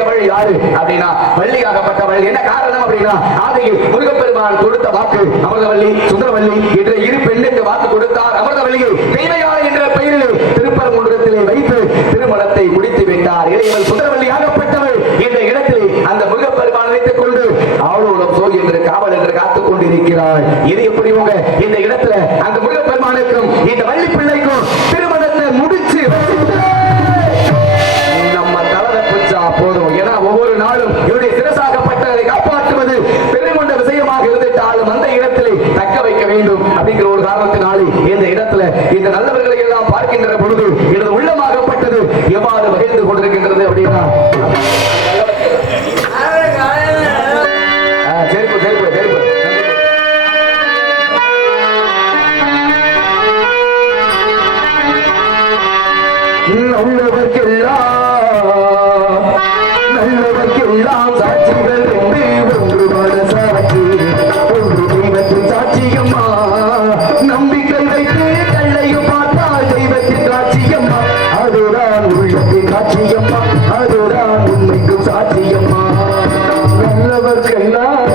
வைத்தவள் யாரு அப்படின்னா வள்ளியாகப்பட்டவள். என்ன காரணம் அப்படின்னா ஆதியில் முருகப்பெருமான் கொடுத்த வாக்கு அமிர்தவல்லி சுந்தரவல்லி என்ற இரு பெண்ணுக்கு வாக்கு கொடுத்தார். அமிர்தவல்லியை தெய்வயாள் என்ற பெயரில் திருப்பரங்குன்றத்திலே வைத்து திருமணத்தை முடித்து விட்டார். இளையவள் சுந்தரவல்லி ஆகப்பட்டவள் இந்த இடத்திலே அந்த முருகப்பெருமான் வைத்துக் கொண்டு ஆளோலம் சோல் என்று காவல் என்று காத்துக் கொண்டிருக்கிறாள். இது எப்படி உங்க இந்த இடத்துல அந்த முருகப்பெருமானுக்கும் இந்த வள்ளி பிள்ளைக்கும் திருமணத்தை முடிச்சு நம்ம தலதை பிடிச்சா போதும். ஏன்னா ஒவ்வொரு நாளும் இவருடைய சிரசாகப்பட்டதை காப்பாற்றுவது பெருங்கொண்ட விஷயமாக இருந்துட்டாலும் அந்த இடத்திலே தக்க வைக்க வேண்டும் அப்படிங்கிற ஒரு காரணத்தினாலே இந்த இடத்துல இந்த நல்லவர்களை எல்லாம் பார்க்கின்ற பொழுது எனது உள்ளமாகப்பட்டது எவ்வாறு மகிழ்ந்து கொண்டிருக்கின்றது அப்படின்னா நல்லவர்க்கெல்லாம் சாட்சிகள் என்று ஒன்று மனசாட்சி ஒன்று தெய்வத்தின் சாட்சியம்மா. நம்பிக்கை வைத்து கண்ணையும் பார்த்தால் தெய்வத்தின் சாட்சியம்மா. அதுதான் உள்ளத்தின் சாட்சியம்மா. அதுதான் உண்மைக்கும் சாட்சியம்மா. நல்லவர்க்கெல்லாம்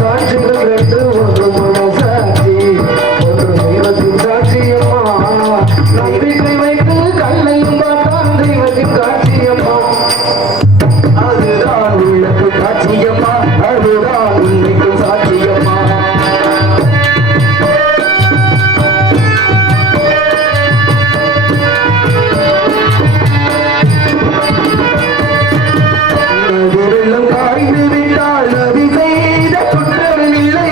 சாட்சிகள் என்று ஒன்று மனசாட்சி ஒன்று தெய்வத்தின் சாட்சியம்மா. நம்பிக்கை வைத்து கண்ணையும் பார்த்தால் தெய்வத்தின் சாட்சியம்மா. அதுதான் உள்ளத்தின் சாட்சியம்மா. அதுதான் உண்மைக்கும் சாட்சியம்மா. நதிவெள்ளம் காய்ந்து விட்டால் நதி செய்த குற்றம் இல்லை.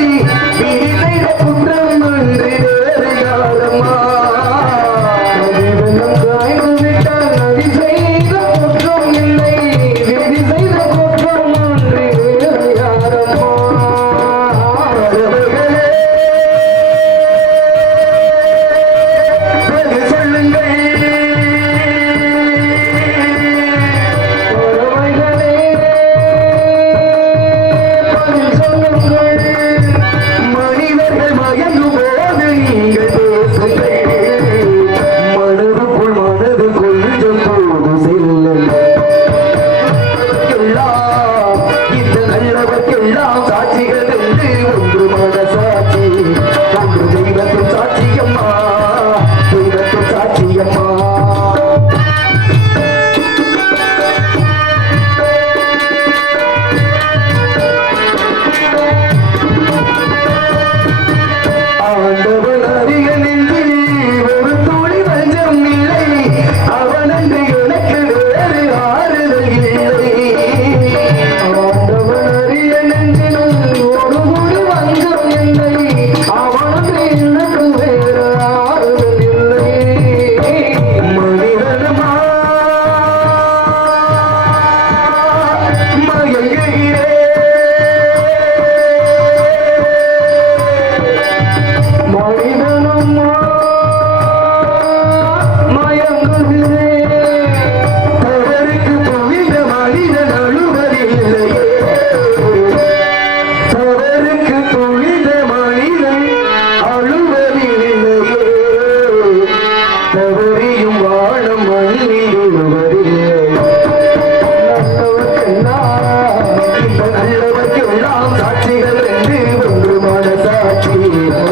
விதி செய்த குற்றம் அன்று வேறு யாரம்மா. நதிவெள்ளம் காய்ந்து விட்டால் நதி செய்த குற்றம் இல்லை. விதி செய்த குற்றம் அன்று வேறு யாரம்மா. பறவைகளே பதில் சொல்லுங்கள். பறவைகளே பதில் சொல்லுங்கள். மனிதர்கள் மயங்கும் போது நீங்கள் பேசுங்கள். மனதுக்குள் மனது கொஞ்சம் போது செல்லுங்கள். இந்த நல்லவர்க்கெல்லாம் சாட்சிகள் என்று ஒன்று மனசாட்சி ஒன்று தெய்வத்தின் சாட்சியம்மா. தெய்வத்தின் சாட்சியம்மா. ஆண்டவன் அறிய நெஞ்சில் ஒரு துளி வஞ்சம் இல்லை. அவனன்று எனக்கு வேறு ஆறுதல் இல்லை. ஆண்டவன் அறிய நெஞ்சில் ஒரு துளி வஞ்சம் இல்லை. அவனன்று எனக்கு வேறு ஆறுதல் இல்லை. மனிதனமா மயங்குகிறேன். மனிதனம்மா மயங்குகிறேன். தவறுக்கு துணிந்த மனிதன் அழுவதில்லையே. தவறுக்கு துணிந்த மனிதன் அழுவதில்லையே. தவறியும் வாழும் மண்ணிடுவதில்லை. நல்லவர்க்கெல்லாம் சாட்சிகள் என்று ஒன்று மனசாட்சி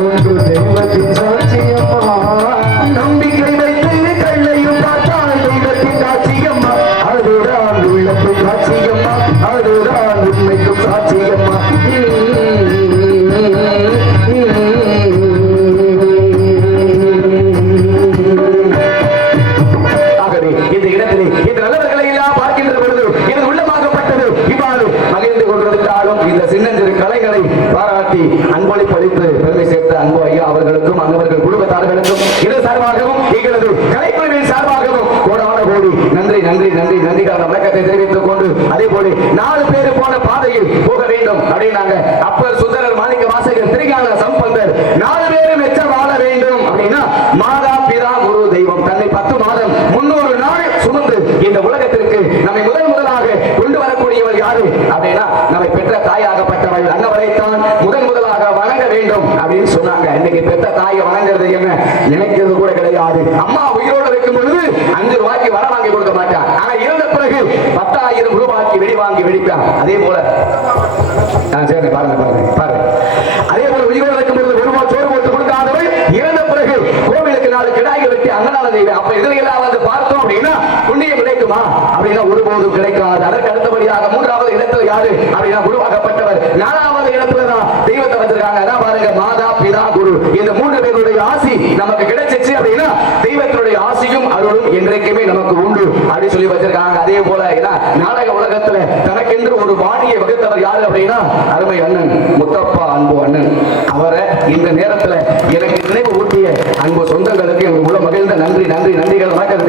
ஒன்று தெய்வத்தின் சாட்சியம்மா. நம்பிக்கை வைத்து கண்ணையும் பார்த்தால் தெய்வத்தின் சாட்சியம்மா. அதுதான் உள்ளத்தின் சாட்சியம்மா. அதுதான் உண்மைக்கும் சாட்சியம்மா. ஆகவே இந்த இடத்திலே இந்த நல்லவர்களை எல்லாம் பார்க்கின்ற பொழுது இது உள்ளமாகப்பட்டது இவ்வாறு மகிழ்ந்து கொண்டிருந்தாலும் இந்த சின்னஞ்சிறு கலைகளை பாராட்டி அன்பளிப்பு அளித்து பெருமை சேர்த்த அன்பு ஐயா அவர்களுக்கும் அங்கவர்கள் குடும்பத்தார்களுக்கும் இது சார்பாகவும் எங்களது கலைக்குழுவின் சார்பாகவும் கோடான கோடி நன்றி நன்றி நன்றி நன்றிக்கான வணக்கத்தை தெரிவித்துக் கொண்டு அதே போல 4 பேர் போன பாதையில் போக வேண்டும் அப்படின்னாங்க. அப்பர் சுந்தரர் மாணிக்க வாசகர் திரிகால சம்பந்தர் 4 பேரும் மெச்ச வாழ வேண்டும் அப்படின்னா மாதா பிதா குரு தெய்வம் தன்னை 10 மாதம் 300 நாள் சுமந்து இந்த உலகத்திற்கு நம்மை முதலாக கொண்டு வரக்கூடியவர் யாரு அப்படின்னா நம்மை பெற்ற தாயாகப்பட்டவள் அன்னவரைத்தான் முதலாக வணங்க வேண்டும் அப்படின்னு சொன்னாங்க. இன்னைக்கு பெற்ற தாயை வணங்குறது என்ன நினைக்கிறது கூட கிடையாது. அம்மா உயிரோடு இருக்கும் பொழுது 5 ரூபாய்க்கு வர வாங்கி கொடுக்க மாட்டான். ஆனா இறந்த வெடி வாங்கி வெடிப்பான். அதே போல சரி பாருங்க பாருங்க பாருங்க. அதே போல உயிரோடு இருக்கும் பொழுது ஒரு சோறு போட்டு கொடுக்காதவள் இறந்த பிறகு கோவிலுக்கு 4 கிடாய்கள் வெட்டி அன்னதான செய்வேன். அப்ப இதுலையெல்லாம் வந்து பார்த்தோம் அப்படின்னா புண்ணியம் கிடைக்குமா அப்படின்னா ஒருபோதும் கிடைக்காது. அதற்கு அடுத்தபடியாக 3வது இடத்துல யாரு அப்படின்னா குருவாகப்பட்டவர். 4வது இடத்துலதான் தெய்வத்தை வச்சிருக்காங்க. அதான் பாருங்க, மாதா பிதா குரு, இந்த 3 பேருடைய ஆசி நமக்கு கிடைச்சிச்சு அப்படின்னா தெய்வத்தினுடைய ஆசியும் அருளும் என்றைக்குமே நமக்கு உண்டு அப்படி சொல்லி வச்சிருக்காங்க. அதே போல நாடக உலகத்துல தனக்கென்று ஒரு வாணியை வகுத்தவர் யாரு அப்படின்னா அருமை அண்ணன் முத்தப்பா அன்பு அண்ணன். அவரை இந்த நேரத்துல எனக்கு நினைவு ஊட்டிய அன்பு சொந்தங்களுக்கு எனக்கு உள்ள மகிழ்ந்த நன்றி நன்றி நன்றிகள் வணக்கம்.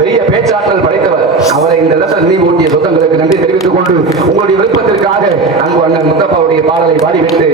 பெரிய பேச்சாற்றல் படைத்தவர். அவரை இந்த இடத்துல நினைவு ஊட்டிய சொந்தங்களுக்கு நன்றி தெரிவித்துக் கொண்டு உங்களுடைய விருப்பத்திற்காக அன்பு அண்ணன் முத்தப்பாவுடைய பாடலை பாடிவிட்டு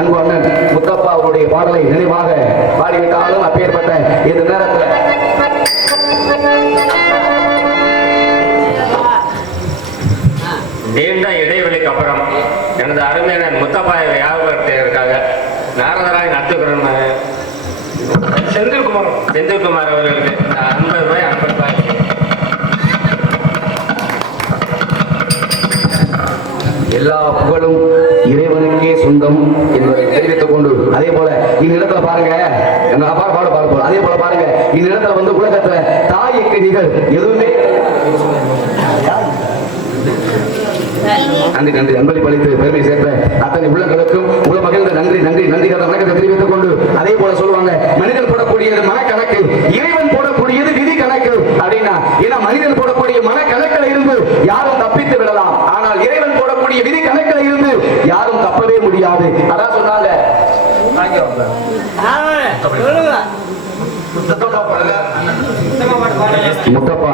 அன்பு அண்ணன் முத்தப்பா அவருடைய பாடலை நினைவாக பாடிவிட்டாலும் அப்பேற்பட்ட இந்த நேரத்தில் நீண்ட இடைவெளிக்கு அப்புறம் எனது அருமையான முத்தப்பாயை ஞாபகப்படுத்தியிருக்காங்க. நாரதராய் நத்துக்குறன் செந்தில்குமார் அவர்களுக்கு 50 ரூபாய் 50 ரூபாய். எல்லா புகழும் இறைவனுக்கே சொந்தம் என்பதை தெரிவித்துக் கொண்டு அதே போல இந்த இடத்துல பாருங்க, அதே போல பாருங்க இந்த இடத்துல வந்து உலகத்துல தாய்க்கு நிகழ் எதுவுமே நன்றி நன்றி அன்பளி பளித்து பெருமை சேர்த்த அத்தனை உள்ளங்களுக்கும் உள்ள மகிழ்ந்த நன்றி நன்றி நன்றிகள் வணக்கத்தை தெரிவித்துக் கொண்டு அதே போல சொல்லுவாங்க, மனிதன் போடக்கூடியது மனக்கணக்கு, இறைவன் போடக்கூடியது விதி கணக்கு அப்படின்னா. ஏன்னா மனிதன் போடக்கூடிய மனக்கணக்கில் இருந்து யாரும் தப்பித்து விடலாம், ஆனால் இறைவன் போடக்கூடிய விதி கணக்கில் இருந்து யாரும் தப்பவே முடியாது. அதான் சொன்னாங்க முத்தப்பா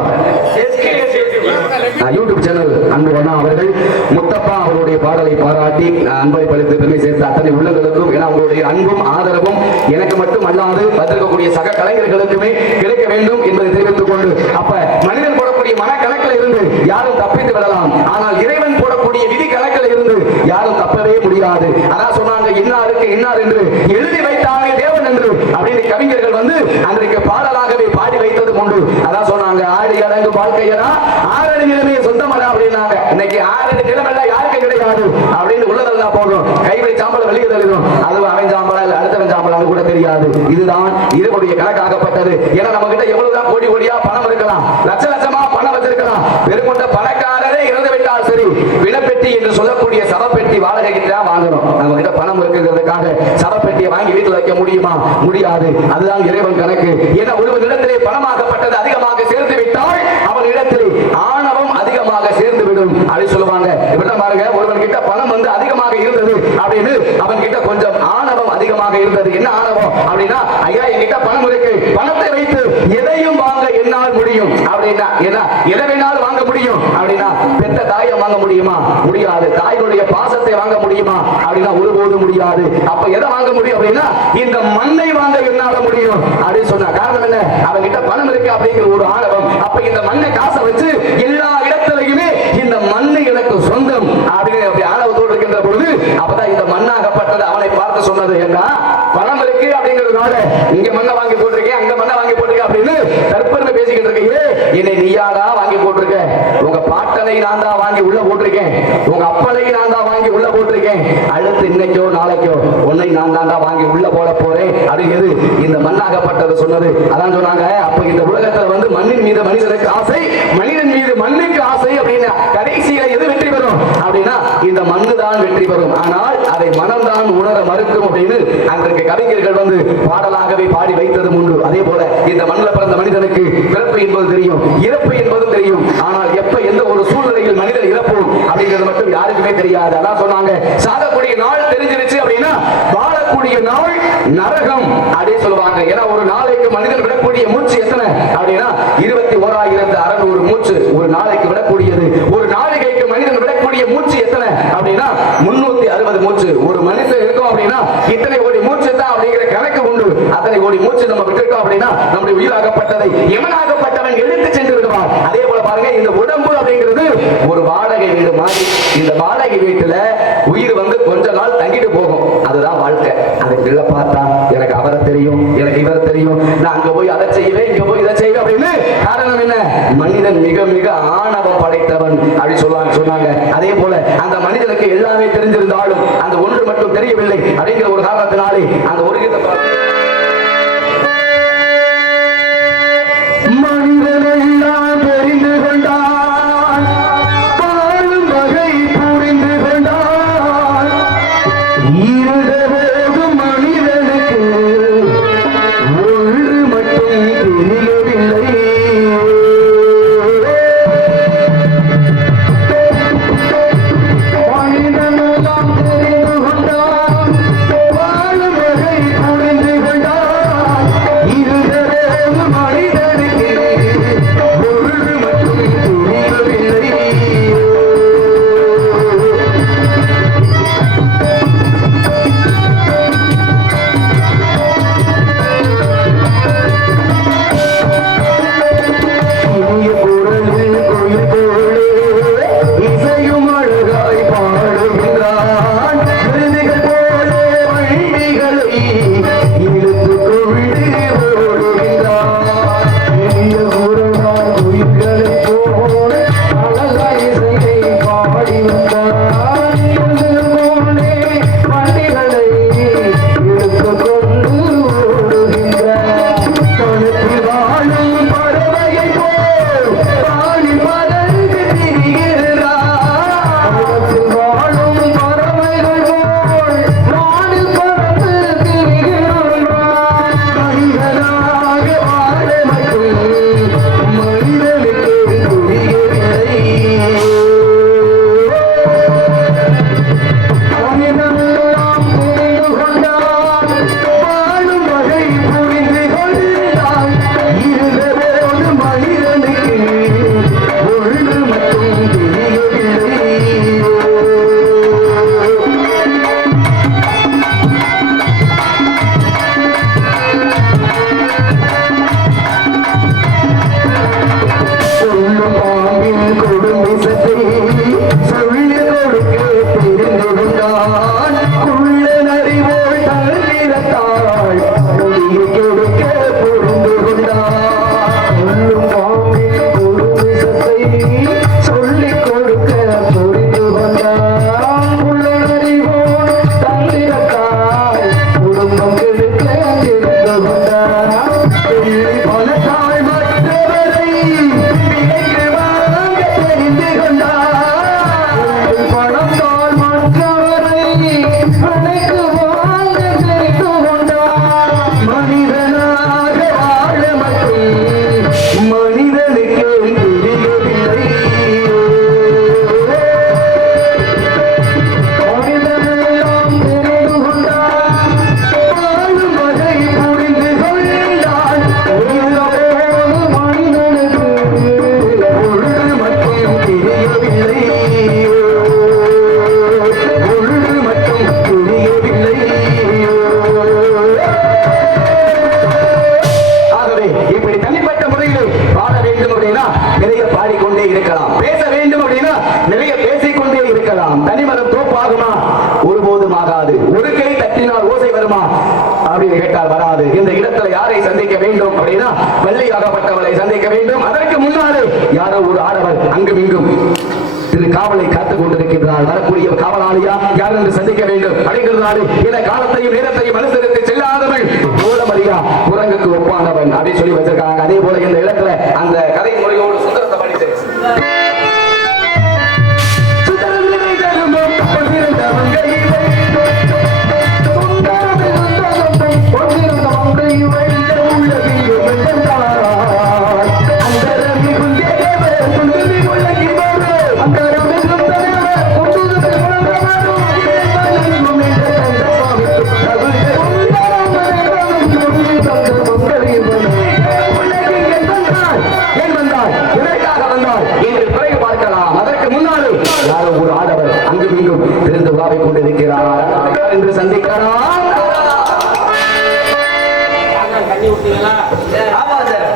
பாராட்டி அன்பை பழித்து பெருமை சேர்த்த அத்தனை உள்ளங்களுக்கும் ஏன்னா உங்களுடைய அன்பும் ஆதரவும் எனக்கு மட்டும் அல்லாது வந்திருக்கக்கூடிய சக கலைஞர்களுக்குமே கிடைக்க வேண்டும் என்பதை தெரிவித்துக் கொண்டு அப்ப மனிதன் போடக்கூடிய மனக்கணக்கில் இருந்து யாரும் தப்பித்து விடலாம், ஆனால் இறைவன் போடக்கூடிய விதி கணக்கில் இருந்து யாரும் தப்பவே முடியாது. அதான் சொன்னாங்க இன்னாருக்கு இன்னார் என்று எழுதி வைத்தாங்க தேவன் என்று அப்படின்னு கவிஞர்கள் வந்து அன்றைக்கு பாடலாகவே பாடி வைத்தது உண்டு. அதான் சொன்னாங்க ஆடி அடங்கு வாழ்க்கையரா ஆறடி நிலைமையை சொந்தமடா அப்படின்னாங்க. இன்னைக்கு ஆறடி நிலம் எல்லாம் யாருக்கு கிடையாது அப்படின்னு உள்ளதெல்லாம் போதும் கைவழி சாம்பல் வெளியே தருகிறோம், அதுவும் அவன் சாம்பலா இல்ல அடுத்தவன் சாம்பலா கூட தெரியாது. இதுதான் இதனுடைய கணக்காகப்பட்டது. ஏன்னா நம்ம கிட்ட எவ்வளவுதான் கோடி கோடியா பணம் இருக்கலாம், லட்ச லட்சமா பணம் வச்சிருக்கலாம், பெருங்கொண்ட பணக்காரரே இறந்து விட்டால் சரி வினப்பெட்டி என்று சொல்லக்கூடிய சவப்பெட்டி வாடகைக்கு தான் வாங்கணும். நம்ம கிட்ட பணம் இருக்குங்கிறதுக்காக சவப்பெட்டியை வாங்கி வீட்டில் வைக்க முடியுமா? முடியாது. அதுதான் இறைவன் கணக்கு. ஏன்னா ஒருவன் இடத்திலே பணமாகப்பட்டது அதிகமாக சேர்ந்து விட்டால் அவன் இடத்திலே ஆணவம் அதிகமாக சேர்ந்து விடும் அப்படின்னு சொல்லுவாங்க. இப்படிதான் பாருங்க, ஒருவன் கிட்ட பணம் வந்து அதிகமாக இருந்தது அப்படின்னு அவன் கிட்ட கொஞ்சம் ஆணவம் அதிகமாக இருந்தது. என்ன ஆணவம் அப்படின்னா, ஐயா என்கிட்ட பணம் இருக்கு, பணத்தை வைத்து எதையும் வாங்க என்னால் முடியும் அப்படின்னா, ஏன்னா எதை வேணாலும் வாங்க முடியும் அப்படின்னா பெத்த தாயை வாங்க முடியுமா? முடியாது. தாயினுடைய பாசத்தை வாங்க முடியுமா அப்படின்னா ஒருபோதும் முடியாது. அப்ப எதை வாங்க முடியும் அப்படின்னா இந்த மண்ணை வாங்க என்னால முடியும் அப்படின்னு சொன்ன காரணம் என்ன? அவங்க கிட்ட பணம் இருக்கு அப்படிங்கிற ஒரு ஆணவம். அப்ப இந்த மண்ணை காசை வச்சு எல்லா இடத்திலையுமே இந்த மண்ணை எனக்கு சொந்தம் அப்படின்னு அப்படி ஆணவத்தோடு இருக்கின்ற பொழுது அப்பதான் இந்த மண்ணாகப்பட்டது அவனை பார்த்து சொன்னது என்ன? பணம் இருக்கு அப்படிங்கிறதுனால இங்க மண்ணை வாங்கி போட்டிருக்கேன், அங்க மண்ணை வாங்கி போட்டிருக்கேன் அப்படின்னு தற்பெருமை பேசிக்கிட்டு இருக்கீங்க. என்னை நீயாடா வாங்கி போட்டிருக்க, உங்க பாட்டனை நான் தான் வாங்கி உள்ள போட்டிருக்கேன், உங்க அப்பனை நான் தான் வாங்கி உள்ள போட்டிருக்கேன், அடுத்து இன்னைக்கோ நாளைக்கோ உன்னை நான் தான் வாங்கி உள்ள போட போறேன் அப்படிங்கிறது இந்த மண்ணாகப்பட்டது சொன்னது. அதான் சொன்னாங்க, அப்ப இந்த உலகத்துல வந்து மண்ணின் மீது மனிதனுக்கு ஆசை, மனிதன் மீது மண்ணுக்கு ஆசை அப்படின்னா கடைசியில எது வெற்றி பெறும் அப்படின்னா இந்த மண்ணு தான் வெற்றி பெறும். ஆனால் அதை மனம்தான் உணர மறுக்கும் அப்படின்னு அன்றைக்கு கவிஞர்கள் வந்து பாடலாகவே பாடி வைத்ததும் உண்டு. அதே போல இந்த மண்ணில் பிறந்த மனிதனுக்கு பிறப்பு என்பது தெரியும், இறப்பு என்பதும் தெரியும். ஆனால் எப்ப எந்த ஒரு சூழ்நிலையில் மனிதன் இறப்போம் அப்படிங்கிறது மட்டும் யாருக்குமே தெரியாது. அதான் சொன்னாங்க, சாகக்கூடிய நாள் தெரிஞ்சிருச்சு அப்படின்னா வாழக்கூடிய நாள் நரகம் அப்படின்னு சொல்லுவாங்க. ஏன்னா ஒரு நாளைக்கு மனிதன் விடக்கூடிய மூச்சு எத்தனை அப்படின்னா 21,600 மூச்சு ஒரு நாளைக்கு விடக்கூடியது. ஒரு நாளிகைக்கு மனிதன் விடக்கூடிய மூச்சு எத்தனை அப்படின்னா 360 மூச்சு. ஒரு மனுஷன் இருக்கும் அப்படின்னா இத்தனை கோடி மூச்சு தான் அப்படிங்கிற கணக்கு உண்டு. அத்தனை கோடி மூச்சு நம்ம விட்டுட்டோம் அப்படின்னா நம்முடைய உயிராகப்பட்டதை எவனாகப்பட்டவன் எடுத்து சென்று விடுவான். அதே போல பாருங்க, இந்த உடம்பு அப்படிங்கிறது ஒரு வாடகை வீடு மாதிரி. இந்த வாடகை வீட்டுல உயிர் வந்து கொஞ்ச நாள் தங்கிட்டு போகும், அதுதான் வாழ்க்கை. அதுக்கு இல்ல பார்த்தா எனக்கு அவரை தெரியும், எனக்கு இவரை தெரியும், நான் அங்க போய் அதை செய்வேன், இங்க போய் இதை செய்வேன் அப்படின்னு. காரணம் என்ன? மனிதன் மிக மிக ஆணவம் படைத்தவன் அப்படி சொன்னாங்க. அதே போல அந்த மனிதனுக்கு எல்லாமே தெரிஞ்சிருந்தாலும் அந்த ஒன்று மட்டும் தெரியவில்லை அப்படிங்கிற ஒரு காரணத்தினாலே அந்த ஒரு மனிதனெல்லாம் தெரிந்து கொண்டான், வாழும் வகை புரிந்து கொண்டான். இருந்தபோதும் மனிதனுக்கு ஒன்று மட்டும் தெரியவில்லை. மனிதனெல்லாம் தெரிந்து கொண்டான், வாழும் வகை புரிந்து நிறைய பாடிக்கொண்டே இருக்கலாம், பேச வேண்டும் அப்படின்னா நிறைய பேசிக்கொண்டே இருக்கலாம். தனிமரம் தோப்பாகுமா? ஒருபோதும் ஆகாது. ஒரு கை தட்டினால் ஓசை வருமா அப்படின்னு கேட்டால் வராது. இந்த இடத்துல யாரை சந்திக்க வேண்டும் அப்படின்னா வள்ளியாகப்பட்டவளை சந்திக்க வேண்டும். அதற்கு முன்னாலே யாரோ ஒரு ஆடவர் அங்கும் இங்கும் திரு காவலை காத்துக் கொண்டிருக்கின்றார். வரக்கூடிய காவலாளியா யார் என்று சந்திக்க வேண்டும் அப்படிங்கிறதாலே இந்த காலத்தையும் நேரத்தையும் அனுசரித்து செல்லாதவன் மூலமரியா குரங்குக்கு ஒப்பானவன் அப்படின்னு சொல்லி வச்சிருக்காங்க. அதே போல இந்த இடத்துல அந்த கதை முறையோடு சுந்தரத்தை படித்து கொண்டிருக்கிறார் என்று சந்திக்கிறார். தண்ணி ஊத்தீங்களா? ஆமா சார்.